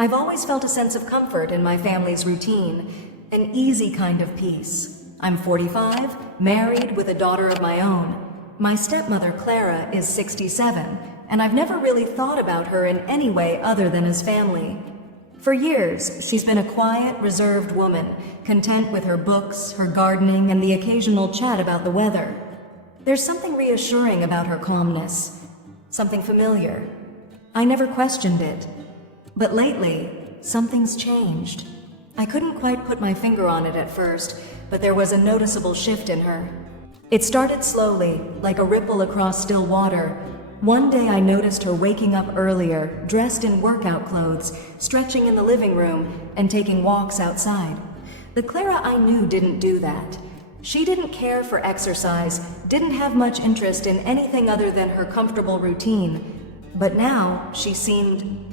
I've always felt a sense of comfort in my family's routine, an easy kind of peace. I'm 45, married with a daughter of my own. My stepmother, Clara, is 67, and I've never really thought about her in any way other than as family. For years, she's been a quiet, reserved woman, content with her books, her gardening, and the occasional chat about the weather. There's something reassuring about her calmness, something familiar. I never questioned it. But lately, something's changed. I couldn't quite put my finger on it at first, but there was a noticeable shift in her. It started slowly, like a ripple across still water. One day I noticed her waking up earlier, dressed in workout clothes, stretching in the living room, and taking walks outside. The Clara I knew didn't do that. She didn't care for exercise, didn't have much interest in anything other than her comfortable routine. But now, she seemed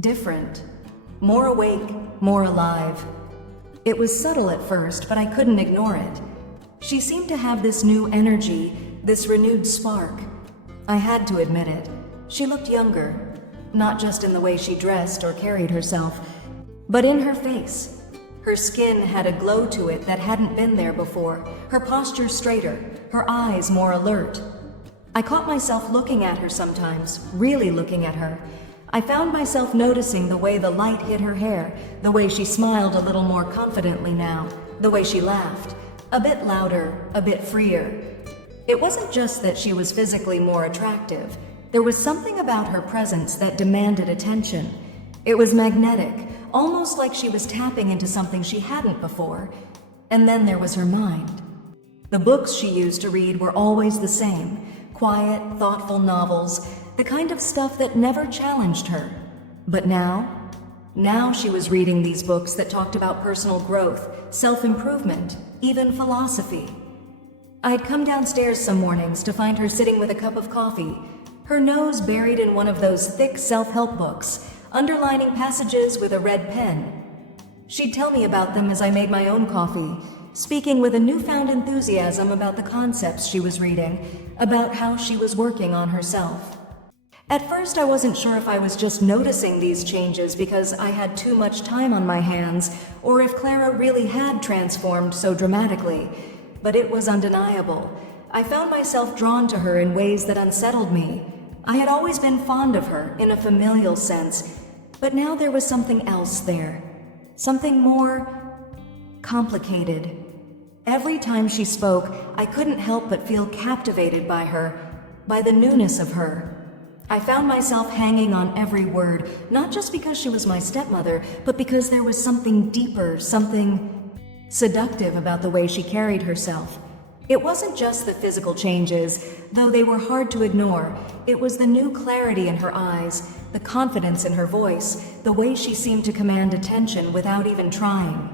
different. More awake, more alive. It was subtle at first, but I couldn't ignore it. She seemed to have this new energy, this renewed spark. I had to admit it. She looked younger, not just in the way she dressed or carried herself, but in her face. Her skin had a glow to it that hadn't been there before, her posture straighter, her eyes more alert. I caught myself looking at her sometimes, really looking at her. I found myself noticing the way the light hit her hair, the way she smiled a little more confidently now, the way she laughed. A bit louder, a bit freer. It wasn't just that she was physically more attractive. There was something about her presence that demanded attention. It was magnetic, almost like she was tapping into something she hadn't before. And then there was her mind. The books she used to read were always the same. Quiet, thoughtful novels, the kind of stuff that never challenged her. But now she was reading these books that talked about personal growth, self-improvement, even philosophy. I'd come downstairs some mornings to find her sitting with a cup of coffee, her nose buried in one of those thick self-help books, underlining passages with a red pen. She'd tell me about them as I made my own coffee, speaking with a newfound enthusiasm about the concepts she was reading, about how she was working on herself. At first, I wasn't sure if I was just noticing these changes because I had too much time on my hands, or if Clara really had transformed so dramatically. But it was undeniable. I found myself drawn to her in ways that unsettled me. I had always been fond of her, in a familial sense, but now there was something else there. Something more complicated. Every time she spoke, I couldn't help but feel captivated by her, by the newness of her. I found myself hanging on every word, not just because she was my stepmother, but because there was something deeper, something seductive about the way she carried herself. It wasn't just the physical changes, though they were hard to ignore. It was the new clarity in her eyes, the confidence in her voice, the way she seemed to command attention without even trying.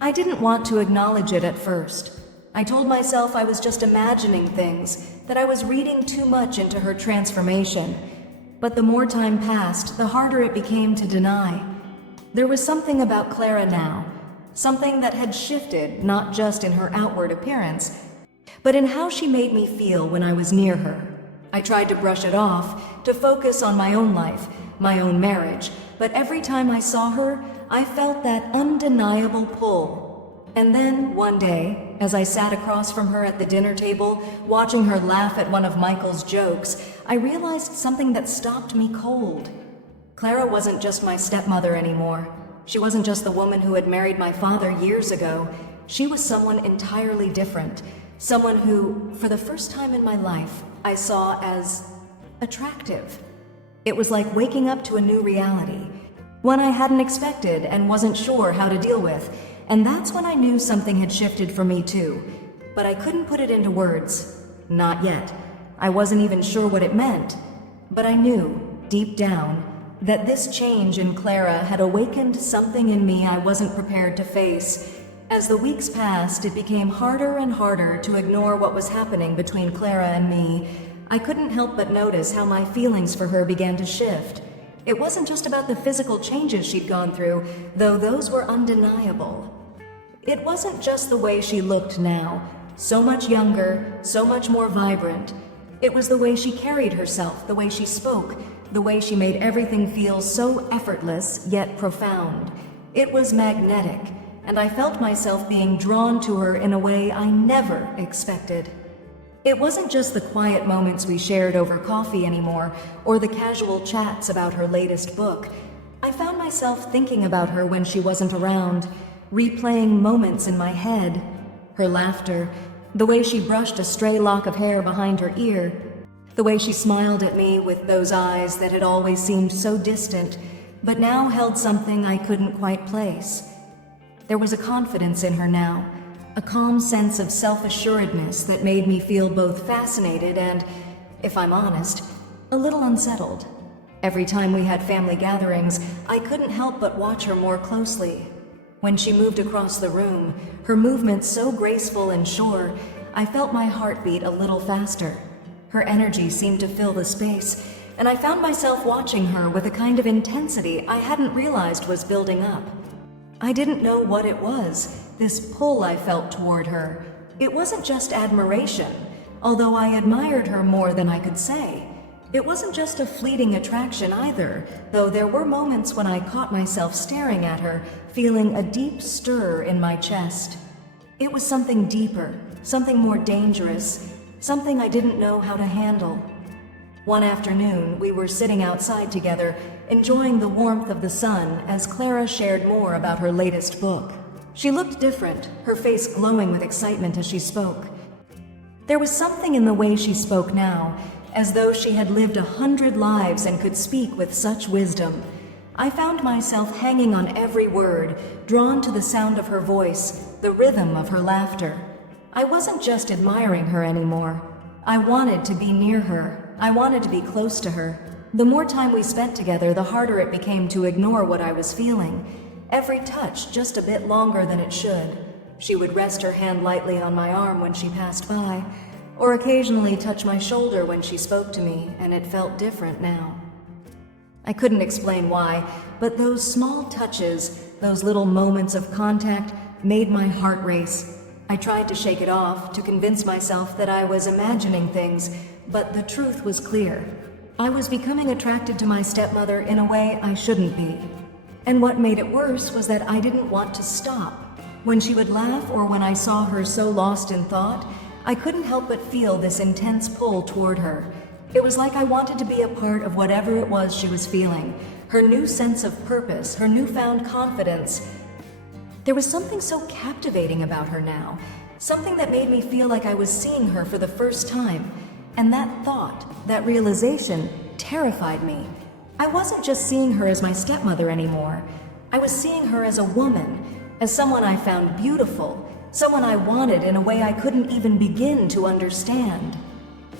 I didn't want to acknowledge it at first. I told myself I was just imagining things, that I was reading too much into her transformation. But the more time passed, the harder it became to deny. There was something about Clara now, something that had shifted not just in her outward appearance, but in how she made me feel when I was near her. I tried to brush it off, to focus on my own life, my own marriage, but every time I saw her, I felt that undeniable pull. And then, one day, as I sat across from her at the dinner table, watching her laugh at one of Michael's jokes, I realized something that stopped me cold. Clara wasn't just my stepmother anymore. She wasn't just the woman who had married my father years ago. She was someone entirely different. Someone who, for the first time in my life, I saw as attractive. It was like waking up to a new reality, one I hadn't expected and wasn't sure how to deal with. And that's when I knew something had shifted for me too. But I couldn't put it into words. Not yet. I wasn't even sure what it meant. But I knew, deep down, that this change in Clara had awakened something in me I wasn't prepared to face. As the weeks passed, it became harder and harder to ignore what was happening between Clara and me. I couldn't help but notice how my feelings for her began to shift. It wasn't just about the physical changes she'd gone through, though those were undeniable. It wasn't just the way she looked now, so much younger, so much more vibrant. It was the way she carried herself, the way she spoke, the way she made everything feel so effortless yet profound. It was magnetic, and I felt myself being drawn to her in a way I never expected. It wasn't just the quiet moments we shared over coffee anymore, or the casual chats about her latest book. I found myself thinking about her when she wasn't around, replaying moments in my head. Her laughter, the way she brushed a stray lock of hair behind her ear, the way she smiled at me with those eyes that had always seemed so distant, but now held something I couldn't quite place. There was a confidence in her now, a calm sense of self-assuredness that made me feel both fascinated and, if I'm honest, a little unsettled. Every time we had family gatherings, I couldn't help but watch her more closely. When she moved across the room, her movements so graceful and sure, I felt my heart beat a little faster. Her energy seemed to fill the space, and I found myself watching her with a kind of intensity I hadn't realized was building up. I didn't know what it was, this pull I felt toward her. It wasn't just admiration, although I admired her more than I could say. It wasn't just a fleeting attraction either, though there were moments when I caught myself staring at her, feeling a deep stir in my chest. It was something deeper, something more dangerous, something I didn't know how to handle. One afternoon, we were sitting outside together, enjoying the warmth of the sun as Clara shared more about her latest book. She looked different, her face glowing with excitement as she spoke. There was something in the way she spoke now, as though she had lived 100 lives and could speak with such wisdom. I found myself hanging on every word, drawn to the sound of her voice, the rhythm of her laughter. I wasn't just admiring her anymore. I wanted to be near her. I wanted to be close to her. The more time we spent together, the harder it became to ignore what I was feeling. Every touch just a bit longer than it should. She would rest her hand lightly on my arm when she passed by, or occasionally touch my shoulder when she spoke to me, and it felt different now. I couldn't explain why, but those small touches, those little moments of contact, made my heart race. I tried to shake it off, to convince myself that I was imagining things, but the truth was clear. I was becoming attracted to my stepmother in a way I shouldn't be. And what made it worse was that I didn't want to stop. When she would laugh or when I saw her so lost in thought, I couldn't help but feel this intense pull toward her. It was like I wanted to be a part of whatever it was she was feeling, her new sense of purpose, her newfound confidence. There was something so captivating about her now, something that made me feel like I was seeing her for the first time. And that thought, that realization, terrified me. I wasn't just seeing her as my stepmother anymore. I was seeing her as a woman, as someone I found beautiful, someone I wanted in a way I couldn't even begin to understand.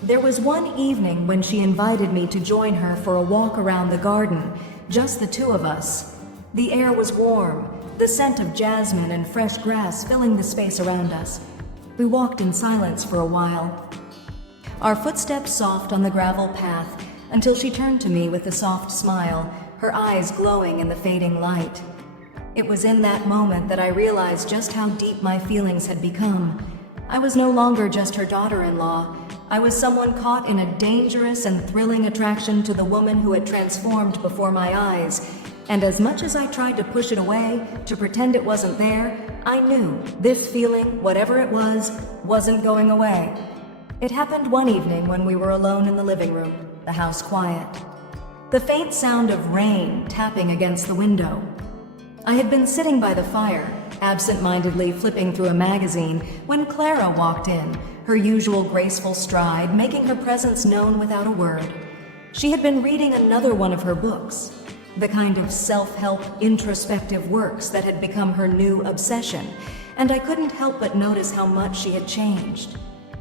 There was one evening when she invited me to join her for a walk around the garden, just the two of us. The air was warm, the scent of jasmine and fresh grass filling the space around us. We walked in silence for a while, our footsteps soft on the gravel path, until she turned to me with a soft smile, her eyes glowing in the fading light. It was in that moment that I realized just how deep my feelings had become. I was no longer just her daughter-in-law. I was someone caught in a dangerous and thrilling attraction to the woman who had transformed before my eyes. And as much as I tried to push it away, to pretend it wasn't there, I knew this feeling, whatever it was, wasn't going away. It happened one evening when we were alone in the living room, the house quiet. The faint sound of rain tapping against the window. I had been sitting by the fire, absent-mindedly flipping through a magazine, when Clara walked in, her usual graceful stride making her presence known without a word. She had been reading another one of her books, the kind of self-help, introspective works that had become her new obsession, and I couldn't help but notice how much she had changed.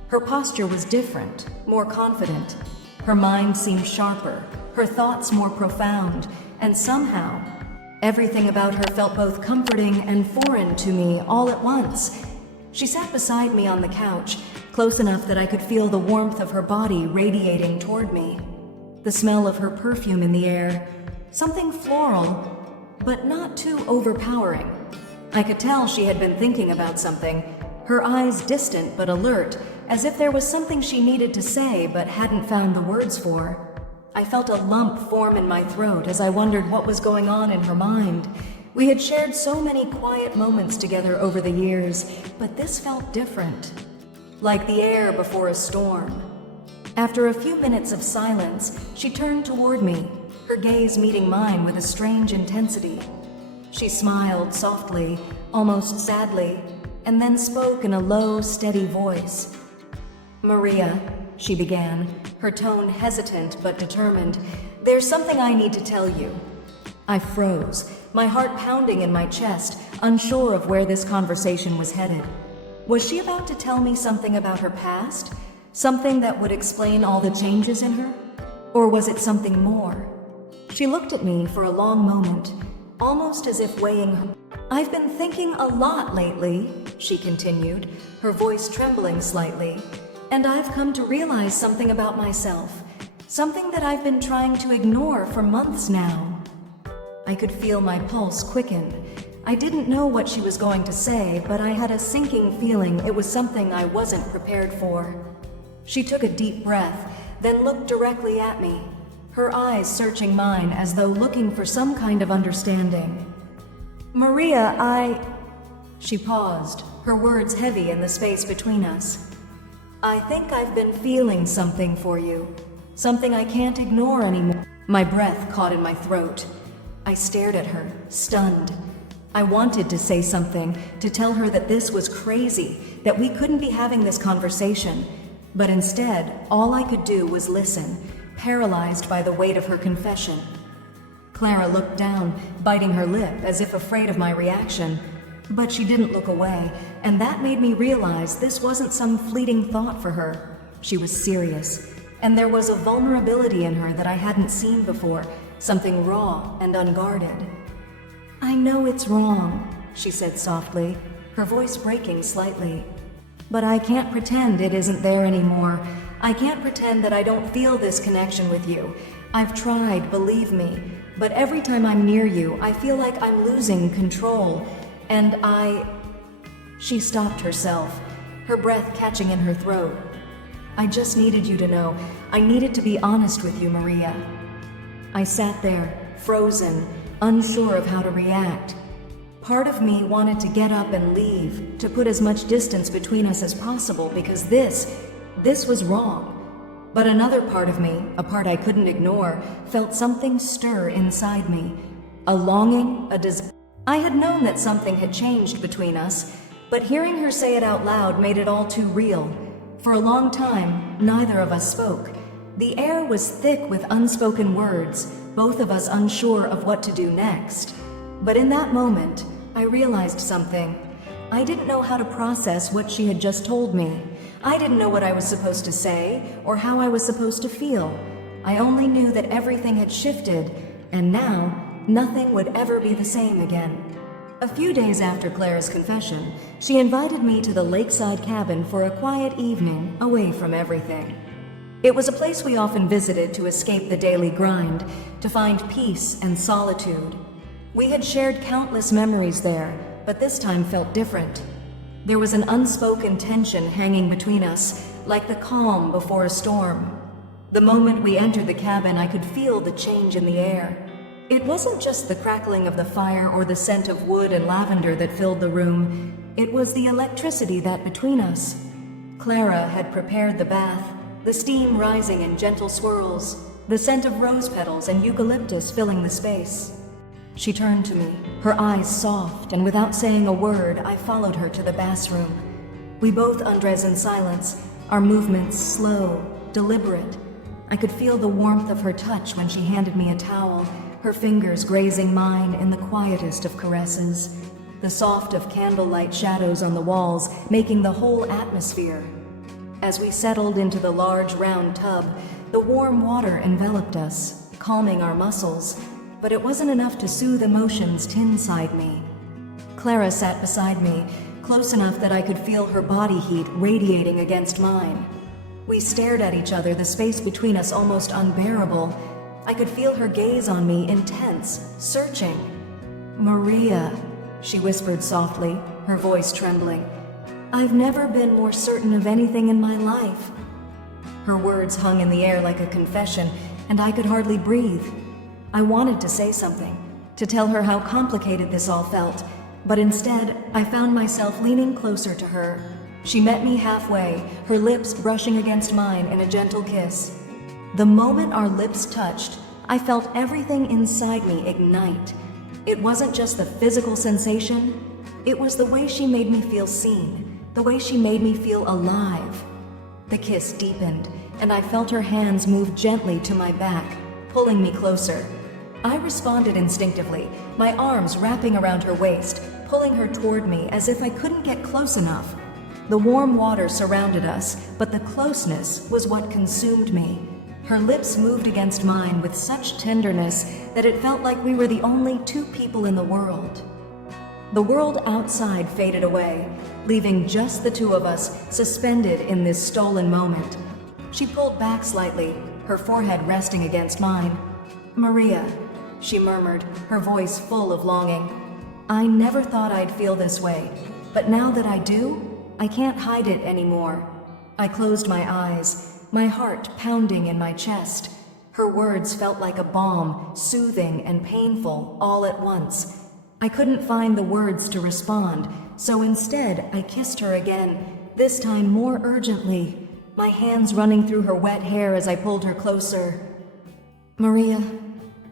Her posture was different, more confident. Her mind seemed sharper, her thoughts more profound, and somehow, everything about her felt both comforting and foreign to me all at once. She sat beside me on the couch, close enough that I could feel the warmth of her body radiating toward me. The smell of her perfume in the air, something floral, but not too overpowering. I could tell she had been thinking about something, her eyes distant but alert, as if there was something she needed to say but hadn't found the words for. I felt a lump form in my throat as I wondered what was going on in her mind. We had shared so many quiet moments together over the years, but this felt different, like the air before a storm. After a few minutes of silence, she turned toward me, her gaze meeting mine with a strange intensity. She smiled softly, almost sadly, and then spoke in a low, steady voice. "Maria," she began, her tone hesitant but determined, "there's something I need to tell you." I froze, my heart pounding in my chest, unsure of where this conversation was headed. Was she about to tell me something about her past? Something that would explain all the changes in her? Or was it something more? She looked at me for a long moment, almost as if weighing her. "I've been thinking a lot lately," she continued, her voice trembling slightly, "and I've come to realize something about myself, something that I've been trying to ignore for months now." I could feel my pulse quicken. I didn't know what she was going to say, but I had a sinking feeling it was something I wasn't prepared for. She took a deep breath, then looked directly at me, her eyes searching mine as though looking for some kind of understanding. "Maria, She paused, her words heavy in the space between us. "I think I've been feeling something for you, something I can't ignore anymore." My breath caught in my throat. I stared at her, stunned. I wanted to say something, to tell her that this was crazy, that we couldn't be having this conversation. But instead, all I could do was listen, paralyzed by the weight of her confession. Clara looked down, biting her lip as if afraid of my reaction. But she didn't look away, and that made me realize this wasn't some fleeting thought for her. She was serious, and there was a vulnerability in her that I hadn't seen before, something raw and unguarded. "I know it's wrong," she said softly, her voice breaking slightly. "But I can't pretend it isn't there anymore. I can't pretend that I don't feel this connection with you. I've tried, believe me, but every time I'm near you, I feel like I'm losing control. And She stopped herself, her breath catching in her throat. "I just needed you to know. I needed to be honest with you, Maria." I sat there, frozen, unsure of how to react. Part of me wanted to get up and leave, to put as much distance between us as possible, because this was wrong. But another part of me, a part I couldn't ignore, felt something stir inside me. A longing, a desire. I had known that something had changed between us, but hearing her say it out loud made it all too real. For a long time, neither of us spoke. The air was thick with unspoken words, both of us unsure of what to do next. But in that moment, I realized something. I didn't know how to process what she had just told me. I didn't know what I was supposed to say or how I was supposed to feel. I only knew that everything had shifted, and now nothing would ever be the same again. A few days after Clara's confession, she invited me to the lakeside cabin for a quiet evening away from everything. It was a place we often visited to escape the daily grind, to find peace and solitude. We had shared countless memories there, but this time felt different. There was an unspoken tension hanging between us, like the calm before a storm. The moment we entered the cabin, I could feel the change in the air. It wasn't just the crackling of the fire or the scent of wood and lavender that filled the room. It was the electricity that between us. Clara had prepared the bath, the steam rising in gentle swirls, the scent of rose petals and eucalyptus filling the space. She turned to me, her eyes soft, and without saying a word, I followed her to the bathroom. We both undressed in silence, our movements slow, deliberate. I could feel the warmth of her touch when she handed me a towel, her fingers grazing mine in the quietest of caresses, the soft of candlelight shadows on the walls making the whole atmosphere. As we settled into the large round tub, the warm water enveloped us, calming our muscles, but it wasn't enough to soothe emotions inside me. Clara sat beside me, close enough that I could feel her body heat radiating against mine. We stared at each other, the space between us almost unbearable. I could feel her gaze on me, intense, searching. "Maria," she whispered softly, her voice trembling. "I've never been more certain of anything in my life." Her words hung in the air like a confession, and I could hardly breathe. I wanted to say something, to tell her how complicated this all felt, but instead, I found myself leaning closer to her. She met me halfway, her lips brushing against mine in a gentle kiss. The moment our lips touched, I felt everything inside me ignite. It wasn't just the physical sensation, it was the way she made me feel seen, the way she made me feel alive. The kiss deepened, and I felt her hands move gently to my back, pulling me closer. I responded instinctively, my arms wrapping around her waist, pulling her toward me as if I couldn't get close enough. The warm water surrounded us, but the closeness was what consumed me. Her lips moved against mine with such tenderness that it felt like we were the only two people in the world. The world outside faded away, leaving just the two of us suspended in this stolen moment. She pulled back slightly, her forehead resting against mine. "Maria," she murmured, her voice full of longing. "I never thought I'd feel this way, but now that I do, I can't hide it anymore." I closed my eyes, my heart pounding in my chest. Her words felt like a balm, soothing and painful all at once. I couldn't find the words to respond, so instead I kissed her again, this time more urgently, my hands running through her wet hair as I pulled her closer. "Maria,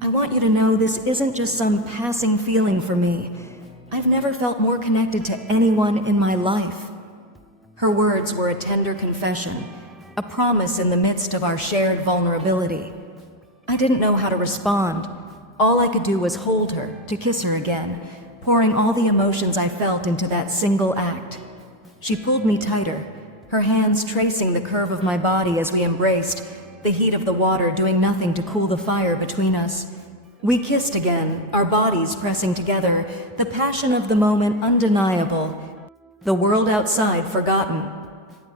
I want you to know this isn't just some passing feeling for me. I've never felt more connected to anyone in my life." Her words were a tender confession, a promise in the midst of our shared vulnerability. I didn't know how to respond. All I could do was hold her, to kiss her again, pouring all the emotions I felt into that single act. She pulled me tighter, her hands tracing the curve of my body as we embraced, the heat of the water doing nothing to cool the fire between us. We kissed again, our bodies pressing together, the passion of the moment undeniable, the world outside forgotten.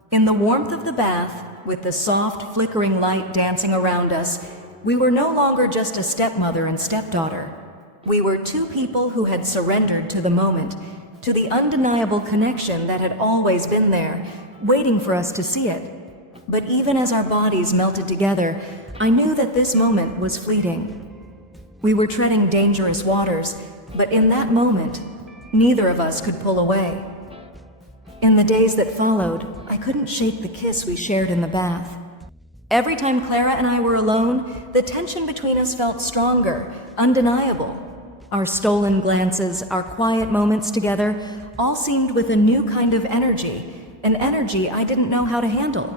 In the warmth of the bath, with the soft, flickering light dancing around us, we were no longer just a stepmother and stepdaughter. We were two people who had surrendered to the moment, to the undeniable connection that had always been there, waiting for us to see it. But even as our bodies melted together, I knew that this moment was fleeting. We were treading dangerous waters, but in that moment, neither of us could pull away. In the days that followed, I couldn't shake the kiss we shared in the bath. Every time Clara and I were alone, the tension between us felt stronger, undeniable. Our stolen glances, our quiet moments together, all seemed with a new kind of energy, an energy I didn't know how to handle.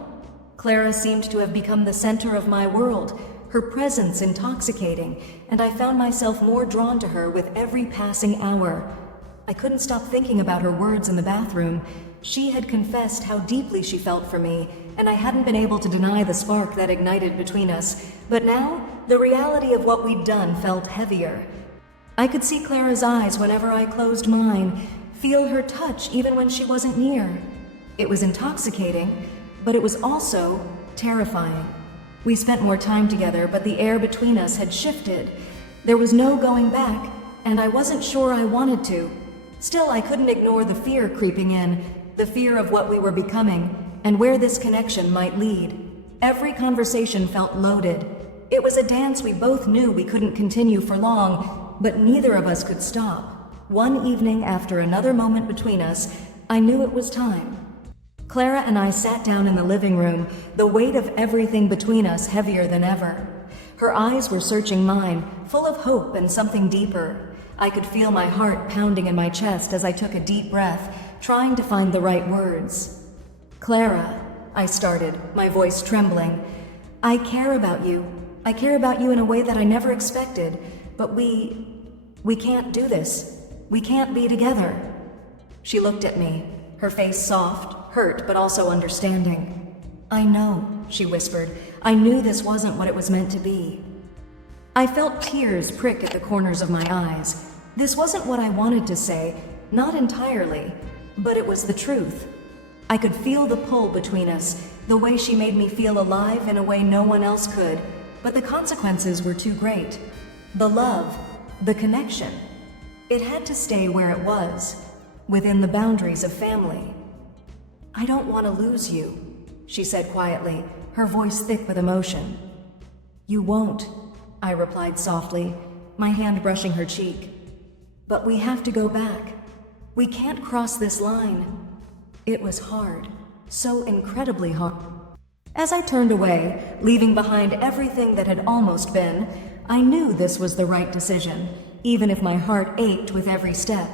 Clara seemed to have become the center of my world, her presence intoxicating, and I found myself more drawn to her with every passing hour. I couldn't stop thinking about her words in the bathroom. She had confessed how deeply she felt for me, and I hadn't been able to deny the spark that ignited between us. But now, the reality of what we'd done felt heavier. I could see Clara's eyes whenever I closed mine, feel her touch even when she wasn't near. It was intoxicating, but it was also terrifying. We spent more time together, but the air between us had shifted. There was no going back, and I wasn't sure I wanted to. Still, I couldn't ignore the fear creeping in, the fear of what we were becoming, and where this connection might lead. Every conversation felt loaded. It was a dance we both knew we couldn't continue for long, but neither of us could stop. One evening, after another moment between us, I knew it was time. Clara and I sat down in the living room, the weight of everything between us heavier than ever. Her eyes were searching mine, full of hope and something deeper. I could feel my heart pounding in my chest as I took a deep breath, trying to find the right words. "Clara," I started, my voice trembling, "I care about you. I care about you in a way that I never expected, but we can't do this. We can't be together." She looked at me, her face soft, hurt, but also understanding. "I know," she whispered. "I knew this wasn't what it was meant to be." I felt tears prick at the corners of my eyes. This wasn't what I wanted to say, not entirely, but it was the truth. I could feel the pull between us, the way she made me feel alive in a way no one else could, but the consequences were too great. The love, the connection, it had to stay where it was, within the boundaries of family. "I don't want to lose you," she said quietly, her voice thick with emotion. You won't, I replied softly, my hand brushing her cheek. But we have to go back. We can't cross this line. It was hard, so incredibly hard. As I turned away, leaving behind everything that had almost been, I knew this was the right decision, even if my heart ached with every step.